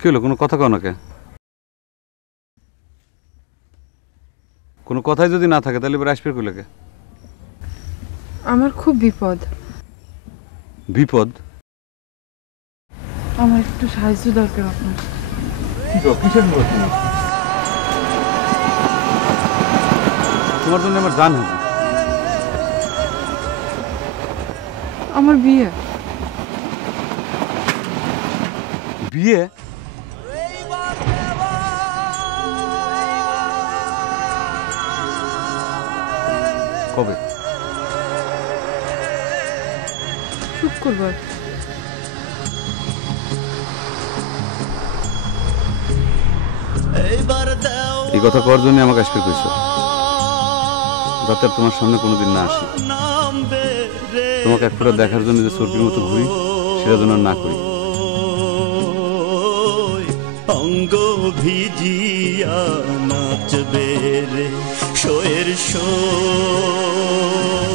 কি হলো, কোনো কথা কও না কে? কোনো কথাই যদি না থাকে তাহলে এবার আসবে কইলে কে? আমার খুব বিপদ। বিপদ? আমার একটু সাহায্য দরকার আপনার। কি গো, কিসের বিপদ? তোমার জন্য আমার জান হাজি। আমার বিয়ে। বিয়ে? কবে? শুক্রবার। এই কথা করার জন্য আমাকে আসবে কইছো, যাতে আর তোমার সামনে কোনোদিন না আসি। তোমাকে এক ফোঁটা দেখার জন্য যে চর্বির মতো ঘুরি, সেটা যেন না করি। অঙ্গ ভিজিয়া নাচবে রে শোয়ের শো।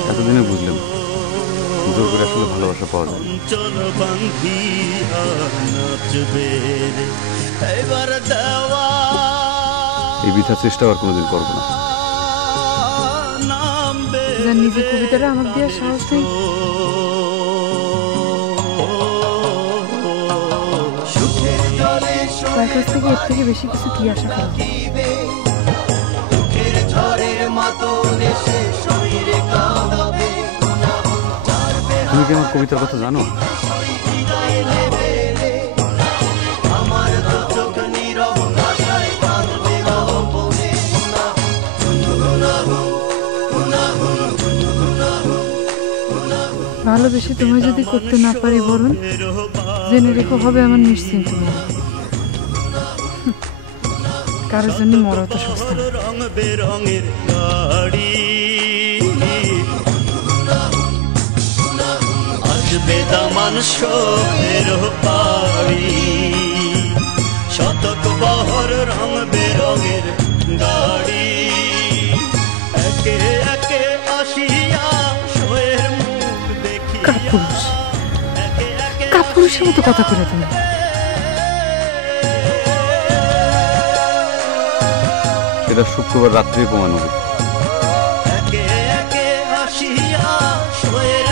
এতদিনে বুঝলাম জোর করে আসলে ভালোবাসা পাওয়া যায়। চল বান্ধিয়া নাচবে রে এবার দেওয়া। এই বৃথা চেষ্টা আর কোনোদিন করবো না। যার নিজে কবিতাটা আমাকে দেওয়ার সাহস নেই, তার কাছ থেকে এর থেকে বেশি কিছু কি আশা করা? তুমি কি আমার কবিতার কথা জানো? ভালোবেসে তোমায় যদি করতে না পারি বরণ, জেনে রেখো হবে আমার নিশ্চিন্ত মন। কারোর জন্য মরা তো সস্তা না। রং বেরঙের গাড়ি আসবে দামান শোয়ের পাড়ি। শতক বহর রং বেরঙের গাড়ি একে একে আসিয়া শোয়ের মুখ দেখি। কাপুরুষ, কাপুরুষের মতো কথা করে তুমি। এটা শুক্রবার রাত্রে প্রমাণ হবে।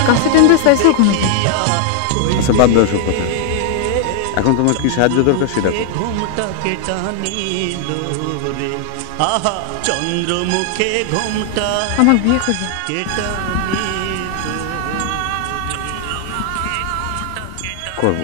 কাছে টেন্ডার চাইছো ওখানে? আচ্ছা, বাদ দাও সব কথা। এখন তোমার কি সাহায্য দরকার সেটা ঘুমটাকে টানিল রে আহা চন্দ্রমুখে ঘুমটা আমার বিয়ে করবে। করবো।